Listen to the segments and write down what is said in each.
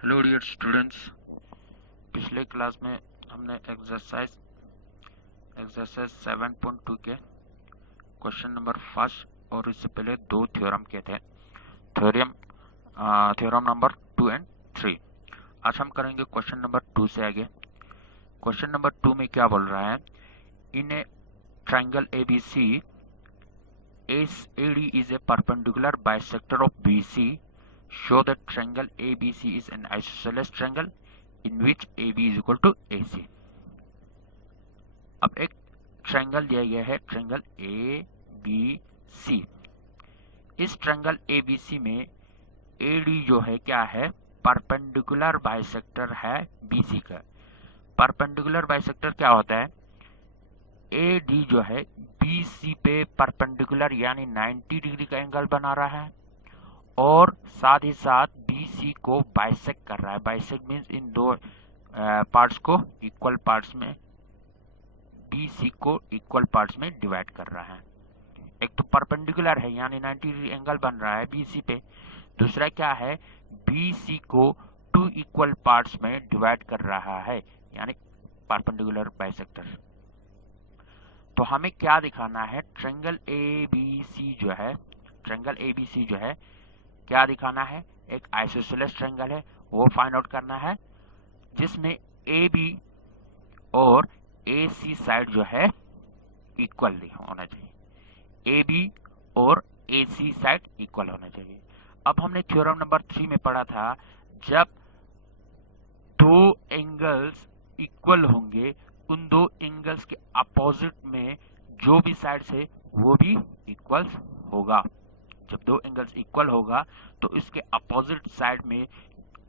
Hello dear students. पिछले class में हमने एक्सरसाइज 7.2 के क्वेश्चन नंबर फर्स्ट और इससे पहले दो थ्योरम के थे, थ्योरम नंबर 2 एंड 3। आज हम करेंगे क्वेश्चन नंबर 2 से आगे। क्वेश्चन नंबर 2 में क्या बोल रहा है? In a triangle ABC, AD is a perpendicular bisector of BC. Show that triangle ABC is an isosceles triangle in which AB is equal to AC. अब एक ट्रायंगल दिया गया है, ट्रायंगल ABC। इस ट्रायंगल ABC में AD जो है क्या है? परपेंडिकुलर बाइसेक्टर है BC का। परपेंडिकुलर बाइसेक्टर क्या होता है? AD जो है BC पे परपेंडिकुलर यानी 90 डिग्री का एंगल बना रहा है और साथ ही साथ BC को बाइसेक्ट कर रहा है। बाइसेक्ट मीन्स इन दो पार्ट्स को इक्वल पार्ट्स में, BC को इक्वल पार्ट्स में डिवाइड कर रहा है। एक तो परपेंडिकुलर है यानी 90 डिग्री एंगल बन रहा है BC पे, दूसरा क्या है? BC को 2 इक्वल पार्ट्स में डिवाइड कर रहा है यानी परपेंडिकुलर बाइसेक्टर। तो हमें क्या दिखाना है? ट्रायंगल ABC जो है, ट्रायंगल ABC जो है क्या दिखाना है? एक आइसोसेलेस ट्रायंगल है, वो फाइंड आउट करना है जिसमें AB और AC साइड जो है इक्वल होना चाहिए। AB और AC साइड इक्वल होना चाहिए। अब हमने थ्योरम नंबर 3 में पढ़ा था, जब दो एंगल्स इक्वल होंगे, उन दो एंगल्स के अपोजिट में जो भी साइड्स है वो भी इक्वल होगा। जब दो एंगल्स इक्वल होगा तो इसके अपोजिट साइड में,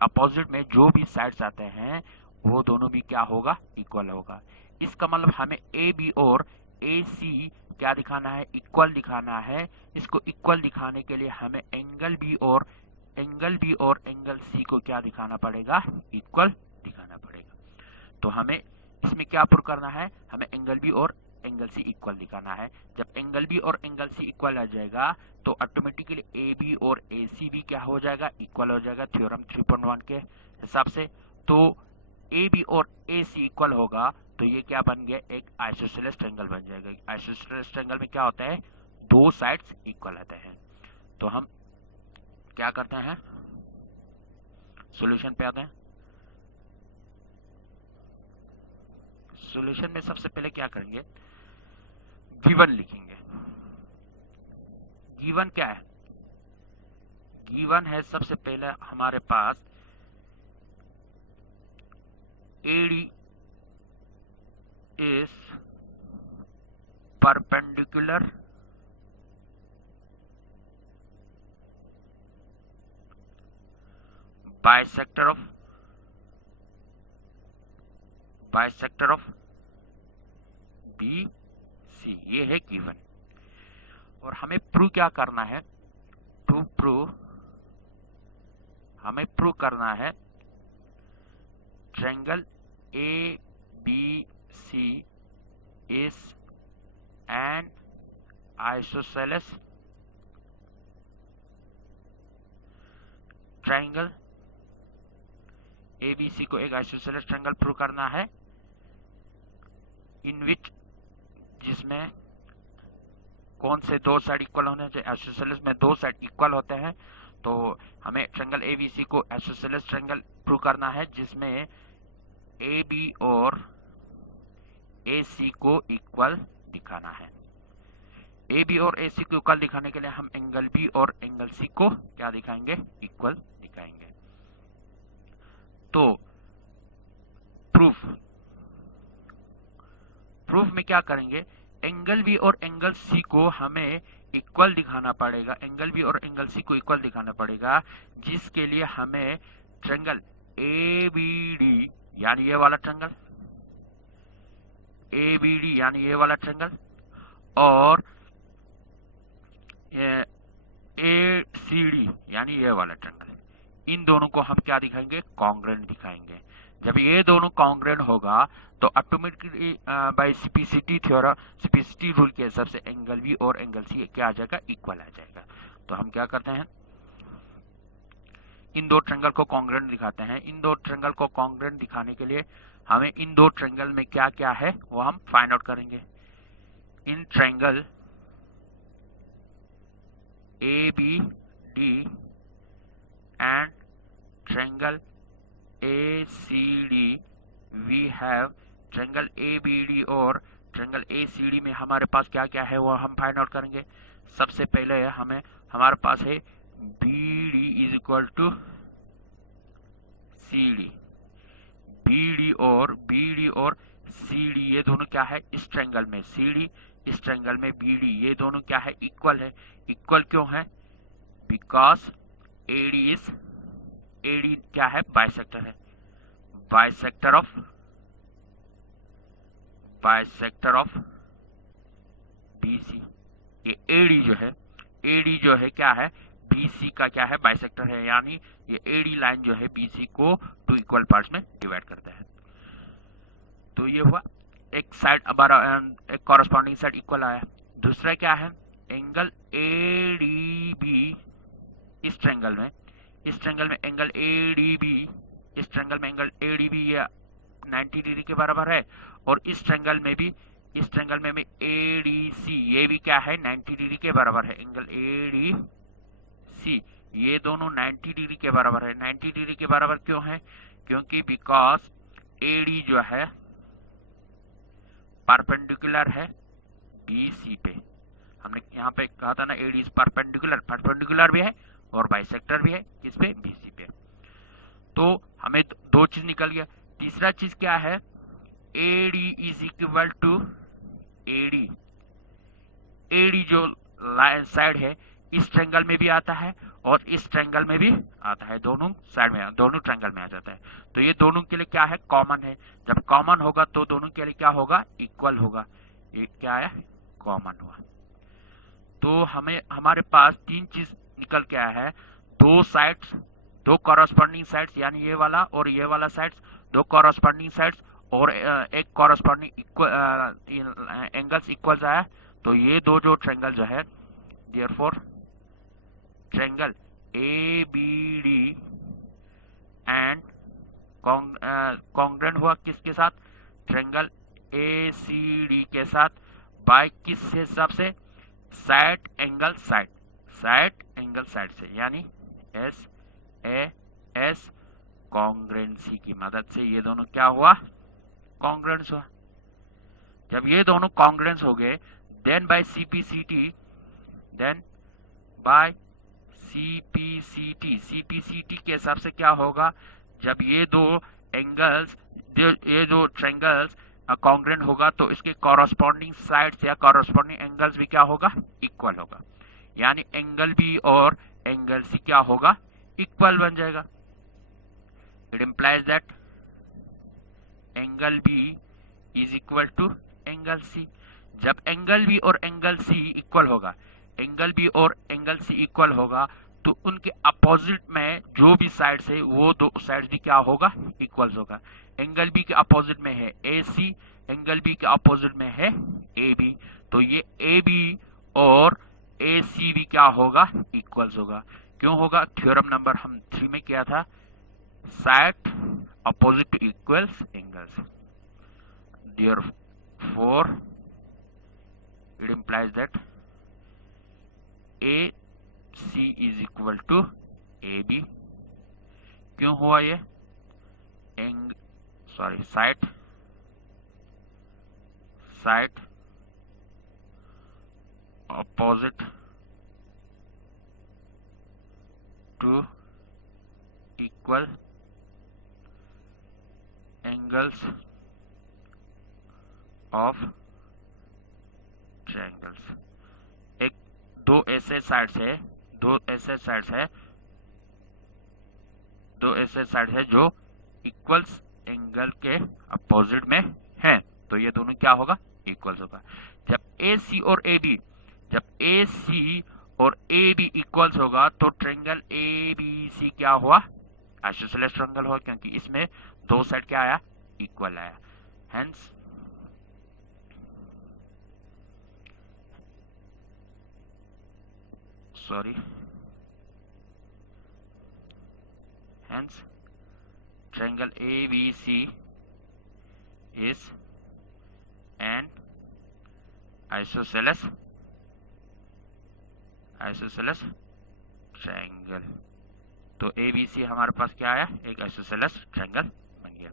अपोजिट में जो भी साइड्स आते हैं वो दोनों भी क्या होगा? इक्वल होगा। इसका मतलब हमें AB और AC क्या दिखाना है? इक्वल दिखाना है। इसको इक्वल दिखाने के लिए हमें एंगल B और एंगल C को क्या दिखाना पड़ेगा? इक्वल दिखाना पड़ेगा। तो हमें इसमें क्या प्रूव करना है? हमें एंगल B और एंगल C इक्वल दिखाना है। जब एंगल B और एंगल C इक्वल आ जाएगा तो ऑटोमेटिकली AB और AC भी क्या हो जाएगा? इक्वल हो जाएगा थ्योरम 3.1 के हिसाब से। तो AB और AC इक्वल होगा तो ये क्या बन गया? एक आइसोसेलेस ट्रायंगल बन जाएगा। आइसोसेलेस ट्रायंगल में क्या होता है? दो साइड्स इक्वल आते हैं। तो हम क्या करते हैं? सॉल्यूशन पे आते हैं। सॉल्यूशन में सबसे पहले क्या करेंगे? गिवन लिखेंगे। गिवन क्या है? गिवन है सबसे पहले हमारे पास AD is perpendicular bisector of BC। ये है गिवन। और हमें प्रूव क्या करना है? हमें प्रूव करना है triangle ABC is an isosceles triangle. ABC को एक आइसोसेलेस ट्रायंगल प्रूव करना है इन विच, जिसमें कौन से दो साइड इक्वल होने चाहिए? आइसोसेलेस में दो साइड इक्वल होते हैं। तो हमें ट्रायंगल ABC को आइसोसेलेस ट्रायंगल प्रूव करना है जिसमें AB और AC को इक्वल दिखाना है। AB और AC को इक्वल दिखाने के लिए हम एंगल B और एंगल C को क्या दिखाएंगे? इक्वल दिखाएंगे। तो प्रूफ में क्या करेंगे? एंगल B और एंगल C को हमें इक्वल दिखाना पड़ेगा। एंगल B और एंगल C को इक्वल दिखाना पड़ेगा, जिसके लिए हमें ट्रायंगल ABD यानी ये वाला ट्रायंगल, ABD यानी ये वाला ट्रायंगल और ACD यानी ये वाला ट्रायंगल, इन दोनों को हम क्या दिखाएंगे? कॉन्ग्रुएंट दिखाएंगे। जब ये दोनों कॉन्ग्रुएंट होगा तो ऑटोमेटिकली बाय स्पेसिटी थ्योरम, स्पेसिटी रूल के हिसाब से एंगल B और एंगल C क्या आ जाएगा? इक्वल आ जाएगा। तो हम क्या करते हैं? इन दो ट्रायंगल को कॉन्ग्रुएंट दिखाते हैं। इन दो ट्रायंगल को कॉन्ग्रुएंट दिखाने के लिए हमें इन दो ट्रायंगल में क्या क्या है वो हम फाइंड आउट करेंगे। In triangle ABD and triangle ACD, we have triangle ABD और triangle ACD में हमारे पास क्या क्या है वो हम फाइंड आउट करेंगे। सबसे पहले हमारे पास है BD is equal to CD। BD और CD ये दोनों क्या है इस ट्रायंगल में, CD इस ट्रायंगल में BD ये दोनों क्या है इक्वल है। इक्वल क्यों है? बिकॉज AD क्या है बाइसेक्टर है, बाइसेक्टर ऑफ BC। ये AD जो है क्या है BC का क्या है बाइसेक्टर है, यानी ये AD लाइन जो है BC को 2 इक्वल पार्ट्स में डिवाइड करता है। तो ये हुआ एक साइड, एक कॉरेस्पॉन्डिंग साइड इक्वल आया। दूसरा क्या है एंगल ADB इस ट्रायंगल में एंगल ADB, इस ट्रायंगल में एंगल ADB ये 90 डिग्री के बराबर है, और इस ट्रायंगल में भी ADC ये भी क्या है 90 डिग्री के बराबर है। एंगल ADC ये दोनों 90 डिग्री के बराबर है। 90 डिग्री के बराबर क्यों है? क्योंकि बिकॉज AD जो है परपेंडिकुलर है BC पे। हमने यहाँ पे कहा था ना AD इज परपेंडिकुलर भी है और बाइसेक्टर भी है किस पे BC पे। तो हमें दो चीज निकल गया। तीसरा चीज क्या है AD is equal to AD जो लाइन साइड है इस ट्रायंगल में भी आता है और इस ट्रायंगल में भी आता है, दोनों साइड में दोनों ट्रायंगल में आ जाता है। तो ये दोनों के लिए क्या है कॉमन है। जब कॉमन होगा तो दोनों के लिए क्या होगा इक्वल होगा। ये क्या है कॉमन हुआ। तो हमारे पास तीन चीज निकल के आया है, दो साइड्स, दो कॉरेस्पॉन्डिंग साइड्स यानी ये वाला और ये वाला साइड्स, दो कॉरेस्पॉन्डिंग साइड्स और एक कॉरेस्पॉन्डिंग एंगल्स इक्वल्स आया। तो ये दो जो ट्रायंगल जो है therefore triangle ABD and congruent हुआ किसके साथ ट्रायंगल ACD के साथ, बाय किस हिसाब से साइड एंगल साइड से, यानी SAS कॉन्ग्रुएंसी की मदद से ये दोनों क्या हुआ कॉन्ग्रुएंस हुआ। जब ये दोनों कॉन्ग्रुएंस हो गए देन बाय CPCT के हिसाब से क्या होगा, जब ये दो एंगल्स ये दो ट्रायंगल्स कॉन्ग्रुएंट होगा तो इसके कॉरेस्पॉन्डिंग साइड्स या कॉरेस्पॉन्डिंग एंगल्स भी क्या होगा इक्वल होगा, यानी एंगल B और एंगल C क्या होगा इक्वल बन जाएगा। It implies that angle B is equal to angle C। जब एंगल B और एंगल C इक्वल होगा, एंगल B और एंगल C इक्वल होगा तो उनके अपोजिट में जो भी साइड्स है वो दो साइड्स भी क्या होगा इक्वल्स होगा। एंगल B के अपोजिट में है AC, एंगल B के अपोजिट में है AB, तो ये AB और AC भी क्या होगा इक्वल्स होगा। क्यों होगा? थ्योरम नंबर हम 3 में किया था, side opposite two equals angles, therefore it implies that AC is equal to AB। क्यों हुआ ये side opposite to equal angles of triangles. एक दो ऐसे साइड्स है जो इक्वल्स एंगल के अपोजिट में हैं, तो ये दोनों क्या होगा इक्वल्स होगा। जब AC और AB इक्वल्स होगा तो ट्रायंगल ABC क्या हुआ आइसोसेलेस ट्रायंगल हुआ, क्योंकि इसमें दो साइड क्या आया इक्वल आया। Hence hence triangle ABC is an isosceles triangle. तो ABC हमारे पास क्या आया, एक आइसोसेलेस ट्रायंगल बन गया।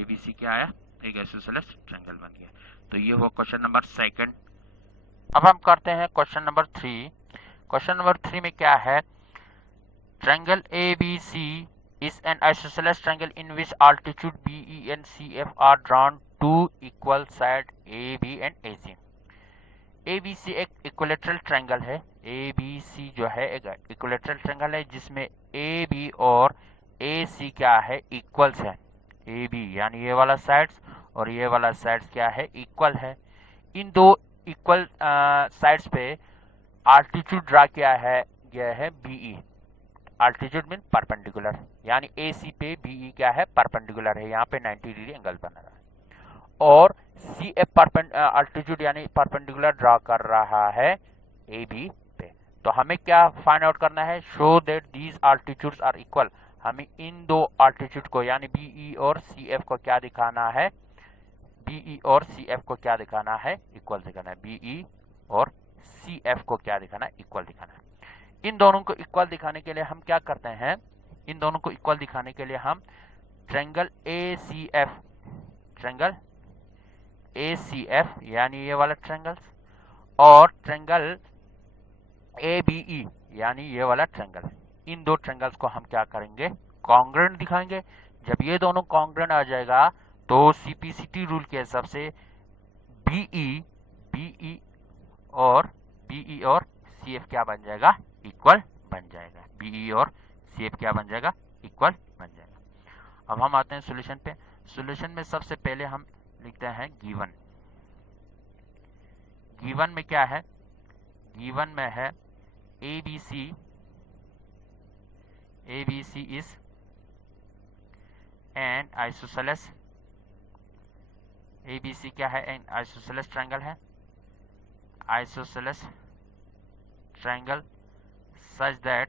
ABC क्या आया, एक आइसोसेलेस ट्रायंगल बन गया। तो ये हुआ क्वेश्चन नंबर 2। अब हम करते हैं क्वेश्चन नंबर 3। क्वेश्चन नंबर 3 में क्या है, triangle ABC is an isosceles triangle in which altitude BE and CF are drawn to equal side AB and AC। ABC एक इक्विलेटरल ट्रायंगल है। ABC जो है एक इक्विलेटरल ट्रायंगल है जिसमें AB और AC क्या है, इक्वल्स है। AB यानी ये वाला साइड्स और ये वाला साइड्स क्या है, इक्वल है। इन दो इक्वल साइड्स पे आल्टीट्यूड ड्रा किया है गया है BE। आल्टीट्यूड मीन परपेंडिकुलर, यानी AC पे BE क्या है, परपेंडिकुलर है। यहाँ पे 90 डिग्री एंगल बना रहा है। और CF आल्टीट्यूड यानी परपेंडिकुलर ड्रा कर रहा है AB पे। तो हमें क्या फाइंड आउट करना है, show that these altitudes are equal. हमें इन दो आल्टीट्यूड को यानी BE और CF को क्या दिखाना है, BE और CF को क्या दिखाना है, इक्वल दिखाना है। BE और CF को क्या दिखाना है, इक्वल दिखाना है। इन दोनों को इक्वल दिखाने के लिए हम क्या करते हैं, इन दोनों को इक्वल दिखाने के लिए हम ट्रायंगल ACF यानी ये वाला ट्रायंगल्स और ट्रायंगल ABE यानी ये वाला ट्रायंगल, इन दो ट्रायंगल्स को हम क्या करेंगे, कॉन्ग्रुएंट दिखाएंगे। जब ये दोनों कॉन्ग्रुएंट आ जाएगा तो CPCT रूल के हिसाब से BE और CF क्या बन जाएगा, इक्वल बन जाएगा। BE और CF क्या बन जाएगा, इक्वल बन जाएगा। अब हम आते हैं सॉल्यूशन पे। सॉल्यूशन में सबसे पहले हम लिखते हैं गिवन। गिवन में क्या है, गिवन में है ABC is an isosceles। ABC क्या है, एन आइसोसेलेस ट्रायंगल है। Isosceles triangle such that,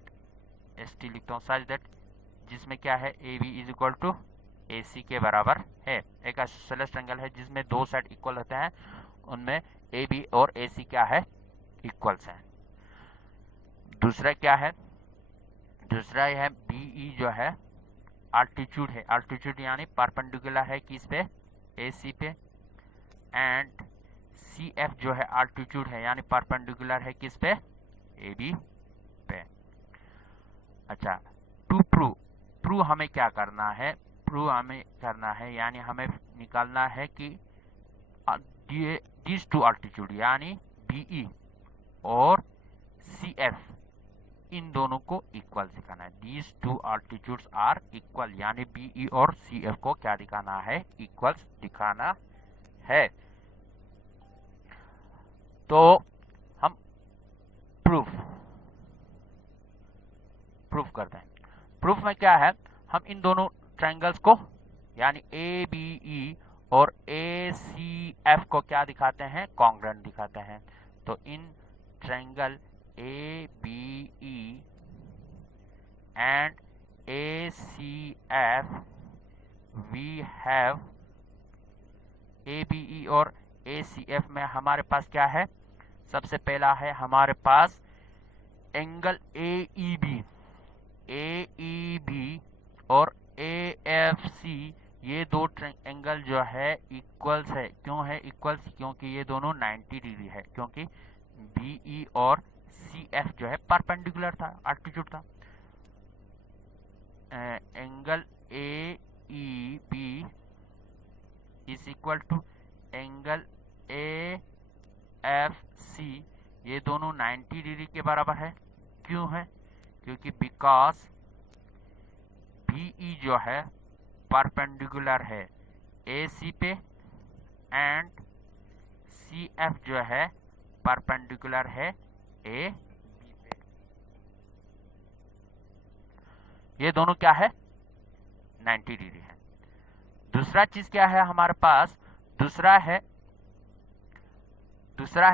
ST लिखता हूँ, सच दैट जिसमें क्या है, AB is equal to AC के बराबर है। एक आइसोसेलेस ट्रायंगल है जिसमें दो साइड इक्वल होते हैं, उनमें AB और AC क्या है, इक्वल्स हैं। दूसरा क्या है, दूसरा यह है BE जो है आल्टीट्यूड है। आल्टीट्यूड यानी परपेंडिकुलर है किस पे, AC पे। एंड CF जो है आल्टीट्यूड है यानी परपेंडिकुलर है किस पे, AB पे। अच्छा, टू प्रूव हमें क्या करना है, प्रूव हमें करना है यानी हमें निकालना है कि दीज टू आल्टीट्यूड यानी BE और CF इन दोनों को इक्वल दिखाना है। These two altitudes are equal यानी BE और CF को क्या दिखाना है, इक्वल्स दिखाना है। तो हम प्रूफ करते हैं। प्रूफ में क्या है, हम इन दोनों ट्रायंगल्स को यानी ABE और ACF को क्या दिखाते हैं, कॉन्ग्रुएंट दिखाते हैं। तो in triangle ABE and ACF we have, ABE और ACF में हमारे पास क्या है, सबसे पहला है हमारे पास एंगल AEB और AFC, ये दो एंगल जो है इक्वल्स है। क्यों है इक्वल्स, क्योंकि ये दोनों 90 डिग्री है, क्योंकि BE और CF जो है परपेंडिकुलर था, आल्टीट्यूड था। Angle AEB is equal to angle AFC, ये दोनों 90 डिग्री के बराबर है। क्यों है, क्योंकि बिकॉज BE जो है परपेंडिकुलर है AC पे एंड CF जो है परपेंडिकुलर है AB पे। ये दोनों क्या है, 90 डिग्री है। दूसरा चीज क्या है हमारे पास, दूसरा है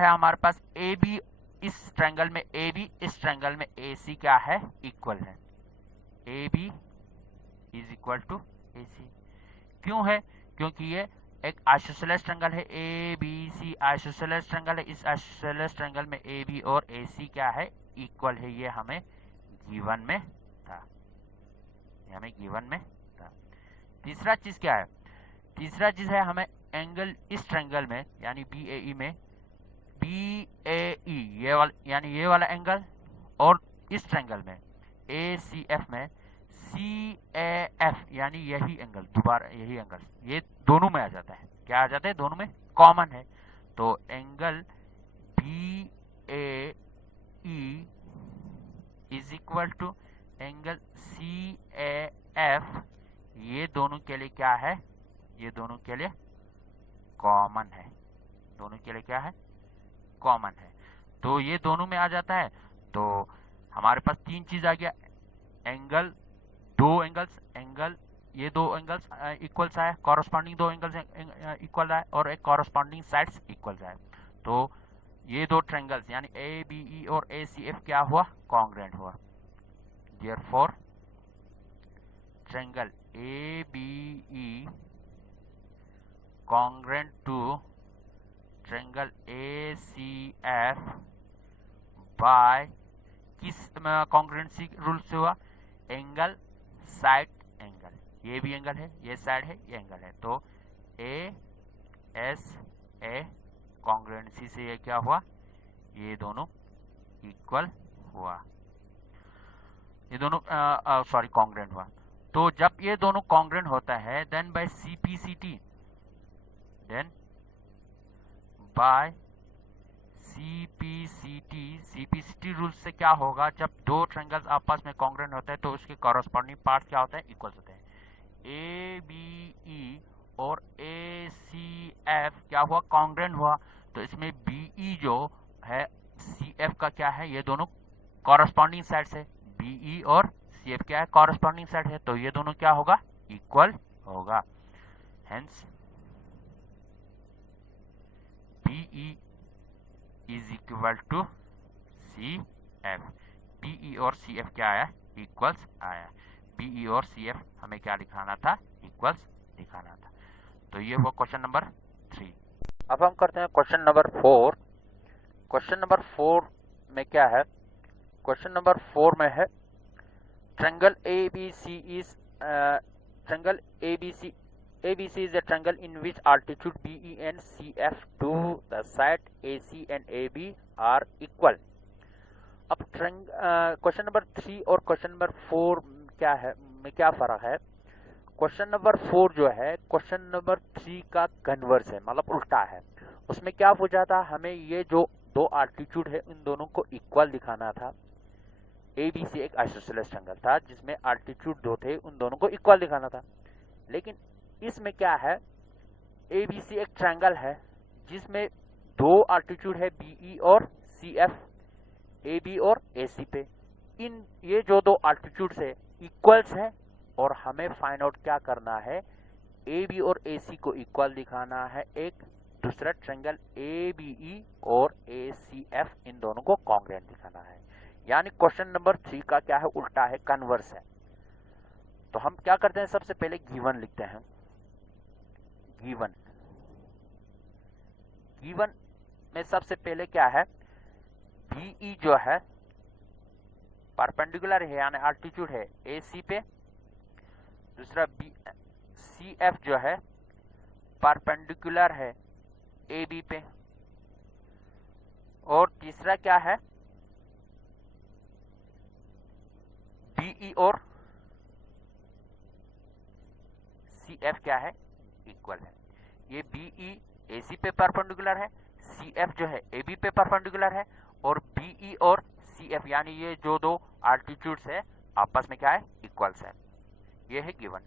हमारे पास AB, इस ट्रायंगल में AB, इस ट्रायंगल में AC क्या है, इक्वल है। AB is equal to A C. क्यों है? क्योंकि ये एक आइसोसेलेस ट्रायंगल है, A B C isosceles triangle है। इस आइसोसेलेस ट्रायंगल में ए बी और ए सी क्या है? इक्वल है। ये हमें गिवन में था, ये हमें गिवन में था। तीसरा चीज क्या है? तीसरा चीज है हमें एंगल इस ट्रायंगल में यानी बी ए ई में, बी ए ई ये वाला यानी ये वाला एंगल, और इस ट्रायंगल में ए सी एफ में सी ए एफ यानी यही एंगल, दोबारा यही एंगल, ये दोनों में आ जाता है। क्या आ जाता है? दोनों में कॉमन है। तो angle B A E is equal to angle C A F, ये दोनों के लिए क्या है? ये दोनों के लिए कॉमन है। दोनों के लिए क्या है? कॉमन है। तो ये दोनों में आ जाता है। तो हमारे पास तीन चीज आ गया, एंगल, दो एंगल्स, एंगल ये दो एंगल्स इक्वल्स आए, कॉरस्पॉन्डिंग दो एंगल्स इक्वल आए, और एक कॉरस्पॉन्डिंग साइड्स इक्वल आए। तो ये दो ट्रायंगल्स यानी ए बी ई और ए सी एफ क्या हुआ? कॉन्ग्रुएंट हुआ। Therefore triangle A B E congruent to triangle A C F by किस कॉन्ग्रुएंसी रूल से हुआ? एंगल साइड एंगल, ये भी एंगल है, ये साइड है, ये एंगल है। तो ए एस ए कॉन्ग्रुएंसी से ये क्या हुआ? ये दोनों इक्वल हुआ, ये दोनों सॉरी कॉन्ग्रुएंट हुआ। तो जब ये दोनों कॉन्ग्रुएंट होता है then by CPCT, then by CPCT rule से क्या होगा? जब दो ट्रायंगल्स आपस में कॉन्ग्रुएंट होते हैं तो उसके कॉरस्पॉन्डिंग पार्ट्स क्या होते हैं? इक्वल होते हैं। ए बी ई और ए सी एफ क्या हुआ? कॉन्ग्रुएंट हुआ। तो इसमें बी ई जो है सी एफ का क्या है? ये दोनों कॉरस्पॉन्डिंग साइड्स है। बी ई और सी एफ क्या है? कॉरस्पॉन्डिंग साइड है। तो ये दोनों क्या होगा? इक्वल होगा। Hence B E is equal to C F. B E और सी एफ क्या आया? इक्वल्स आया। बी ई और सी एफ हमें क्या दिखाना था? इक्वल्स दिखाना था। तो ये हुआ क्वेश्चन नंबर 3। अब हम करते हैं क्वेश्चन नंबर 4। क्वेश्चन नंबर 4 में क्या है? क्वेश्चन नंबर 4 में है triangle ABC is triangle ABC is a triangle in which altitude BE and CF to the side AC and AB are equal। अब क्वेश्चन नंबर 3 और क्वेश्चन नंबर 4 क्या है में क्या फर्क है? क्वेश्चन नंबर 4 जो है क्वेश्चन नंबर 3 का कन्वर्स है, मतलब उल्टा है। उसमें क्या पूछा था? हमें ये जो दो आल्टीट्यूड है इन दोनों को इक्वल दिखाना था। ABC एक आइसोसेलेस ट्रायंगल था जिसमें आल्टीट्यूड दो थे, उन दोनों को इक्वल दिखाना था। लेकिन इसमें क्या है? ABC एक ट्रायंगल है जिसमें दो आल्टीट्यूड है BE और CF, AB और AC पे। इन ये जो दो आल्टीट्यूड है इक्वल्स है और हमें फाइंड आउट क्या करना है? AB और AC को इक्वल दिखाना है। एक दूसरा ट्रायंगल ABE और ACF इन दोनों को कॉन्ग्रुएंट दिखाना है। यानी क्वेश्चन नंबर 3 का क्या है? उल्टा है, कन्वर्स है। तो हम क्या करते हैं? सबसे पहले गिवन लिखते हैं। गिवन में सबसे पहले क्या है? BE जो है परपेंडिकुलर है यानी आल्टीट्यूड है AC पे। दूसरा CF जो है परपेंडिकुलर है AB पे। और तीसरा क्या है? BE और CF क्या है? इक्वल है। ये BE AC पे परपेंडिकुलर है, CF जो है AB पे परपेंडिकुलर है, और BE और CF यानी ये जो दो आल्टीट्यूड्स है आपस में क्या है? इक्वल्स है। ये है गिवन।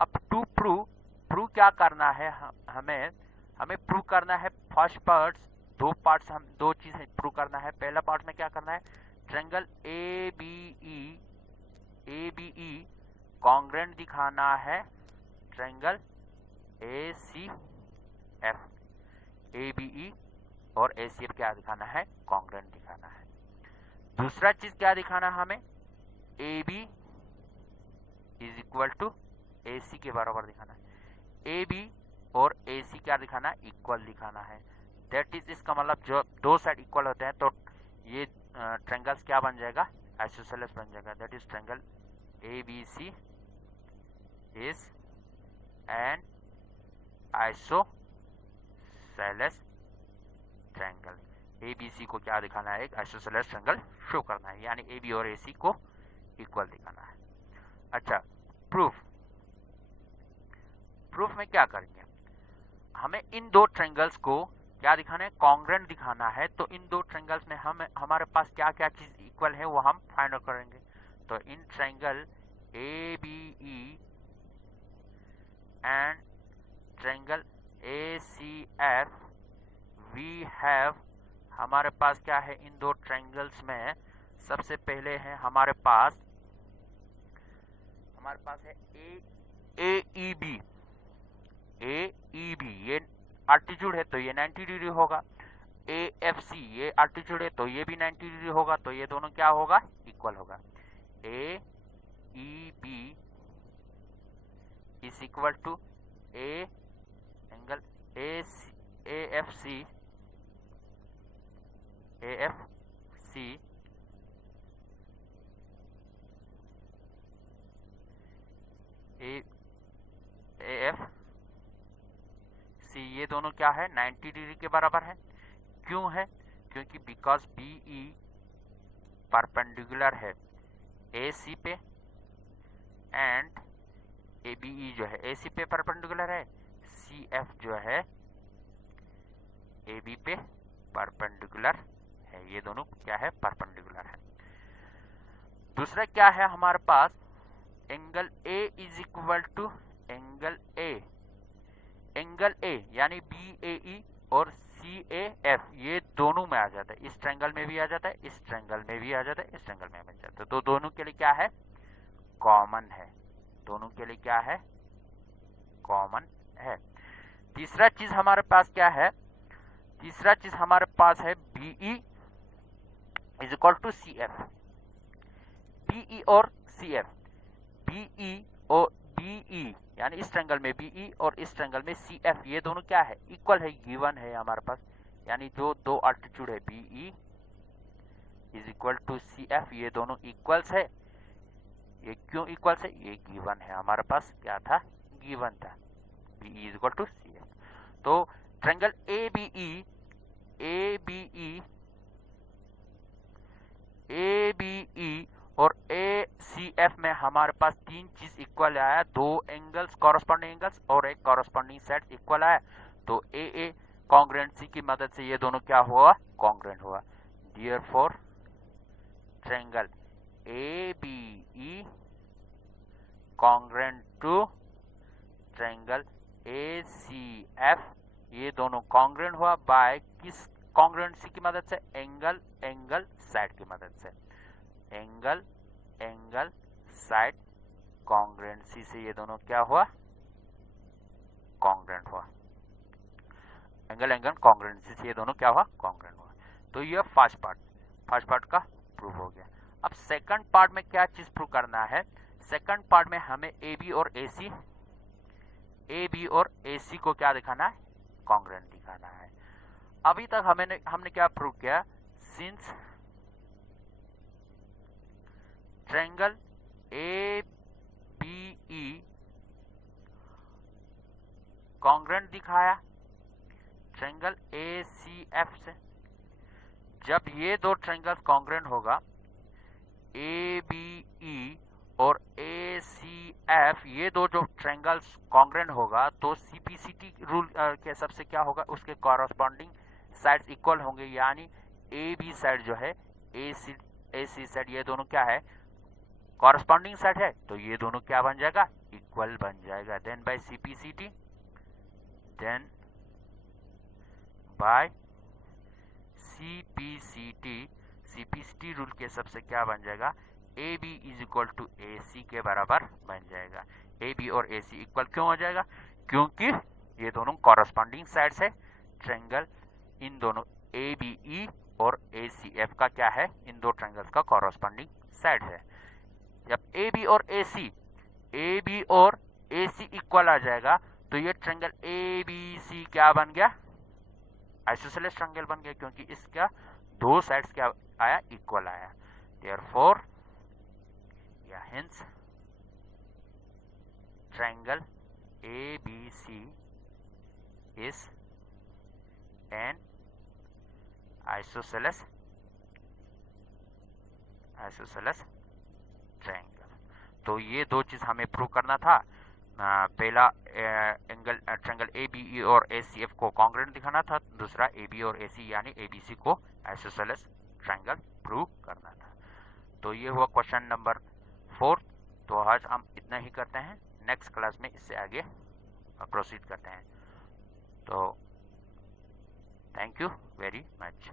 अब टू प्रूव क्या करना है? हमें प्रूव करना है फर्स्ट पार्ट्स, दो पार्ट्स, हम दो चीजें प्रूव करना है। पहला पार्ट में क्या करना है? ट्रायंगल ABE कॉन्ग्रुएंट दिखाना है ट्रायंगल ACF। ABE और ACF क्या दिखाना है? कॉन्ग्रुएंट दिखाना है। दूसरा चीज क्या दिखाना है हमें? AB is equal to A C के बराबर दिखाना है, ए बी और ए सी क्या दिखाना है, इक्वल दिखाना है। दैट इज, इसका मतलब जो दो साइड इक्वल होते हैं तो ये ट्रायंगल्स क्या बन जाएगा, आइसोसेलेस बन जाएगा। That is triangle A B C is an isosceles triangle. A B C को क्या दिखाना है, एक आइसोसेलेस ट्रायंगल शो करना है, यानी ए बी और ए सी को इक्वल दिखाना है। अच्छा, प्रूफ में क्या करेंगे, हमें इन दो ट्रायंगल्स को क्या दिखाना है, कॉन्ग्रेंट दिखाना है। तो इन दो ट्रायंगल्स में हमारे पास क्या क्या चीज इक्वल है वो हम फाइंड आउट करेंगे। तो in triangle A B E and triangle A C F we have, हमारे पास क्या है, इन दो ट्रायंगल्स में सबसे पहले है हमारे पास है ए ई बी। ये आल्टीट्यूड है तो ये 90 डिग्री होगा। ए एफ सी ये आल्टीट्यूड है तो ये भी 90 डिग्री होगा। तो ये दोनों क्या होगा, इक्वल होगा। A E B is equal to A angle A F C ये दोनों क्या है, 90 डिग्री के बराबर है। क्यों है, क्योंकि बिकॉज बी ई परपेंडिकुलर है ए सी पे एंड ए बी ई जो है ए सी पे परपेंडिकुलर है, सी एफ जो है ए बी पे परपेंडिकुलर है। ये दोनों क्या है, परपेंडिकुलर है। दूसरा क्या है हमारे पास, angle A is equal to angle A यानी बी ए ई और सी ए एफ, ये दोनों में आ जाता है। इस ट्रायंगल में भी आ जाता है, इस ट्रायंगल में भी आ जाता है, इस ट्रायंगल में भी आ जाता है। तो दोनों के लिए क्या है, कॉमन है। दोनों के लिए क्या है, कॉमन है। तीसरा चीज हमारे पास क्या है, तीसरा चीज हमारे पास है BE is equal to C F. BE और सी एफ, बीई और बीई यानी इस ट्रायंगल में बीई और इस ट्रायंगल में सी एफ, ये दोनों क्या है, इक्वल है, गिवन है हमारे पास। यानी जो दो अल्टीट्यूड है BE is equal to C F, ये दोनों इक्वल्स है। ये क्यों इक्वल्स है, ये गिवन है हमारे पास, क्या था, गिवन था, BE is equal to C F. तो ट्रायंगल ए बीई और ए सी एफ में हमारे पास तीन चीज इक्वल आया, दो एंगल्स कॉरस्पॉन्डिंग एंगल्स और एक कॉरस्पॉन्डिंग साइड इक्वल आया। तो ए कॉन्ग्रुएंसी की मदद से ये दोनों क्या हुआ, कॉन्ग्रुएंट हुआ। Therefore triangle A B E congruent to triangle A C F, ये दोनों कॉन्ग्रुएंट हुआ बाय किस कॉन्ग्रुएंसी की मदद से, एंगल साइड की मदद से। एंगल साइड कॉन्ग्रुएंसी से ये दोनों क्या हुआ, कॉन्ग्रुएंट हुआ। एंगल कॉन्ग्रुएंसी से ये दोनों क्या हुआ, कॉन्ग्रुएंट हुआ। तो ये फर्स्ट पार्ट का प्रूव हो गया। अब सेकंड पार्ट में क्या चीज प्रूव करना है, सेकंड पार्ट में हमें ए बी और ए सी को क्या दिखाना है, कॉन्ग्रुएंट दिखाना है। अभी तक हमने क्या प्रूव किया, since triangle A B E congruent दिखाया ट्रायंगल ए सी एफ से। जब ये दो ट्रायंगल्स कॉन्ग्रुएंट होगा, ए बी ई और ए सी एफ, ये दो जो ट्रायंगल्स कॉन्ग्रुएंट होगा तो सीपीसीटी रूल के हिसाब से क्या होगा, उसके कॉरस्पॉन्डिंग साइड्स इक्वल होंगे। यानी ए बी साइड जो है ए सी साइड, ये दोनों क्या है, कॉरस्पॉन्डिंग साइड है। तो ये दोनों क्या बन जाएगा, इक्वल बन जाएगा। Then by CPCT CPCT rule के हिसाब से क्या बन जाएगा, A B is equal to A C के बराबर बन जाएगा। ए बी और ए सी इक्वल क्यों हो जाएगा, क्योंकि ये दोनों कॉरस्पॉन्डिंग साइड्स है ट्रायंगल। इन दोनों ए बी ई और ए सी एफ का क्या है, इन दो ट्रायंगल्स का कॉरस्पॉन्डिंग साइड है। जब ए बी और ए सी ए बी और ए सी इक्वल आ जाएगा, तो ये ट्रायंगल ए बी सी क्या बन गया, आइसोसेलेस ट्रायंगल बन गया, क्योंकि इसका दो साइड्स क्या आया, इक्वल आया। देयरफॉर या hence triangle A B C is an isosceles triangle. तो ये दो चीज हमें प्रूव करना था। पहला angle triangle A B E और ए सी एफ को कॉन्ग्रुएंट दिखाना था, दूसरा ए बी और ए सी यानी ए बी सी को आइसोसेलेस ट्रायंगल प्रूव करना था। तो ये हुआ क्वेश्चन नंबर 4। तो आज हम इतना ही करते हैं, नेक्स्ट क्लास में इससे आगे प्रोसीड करते हैं। तो थैंक यू वेरी मच।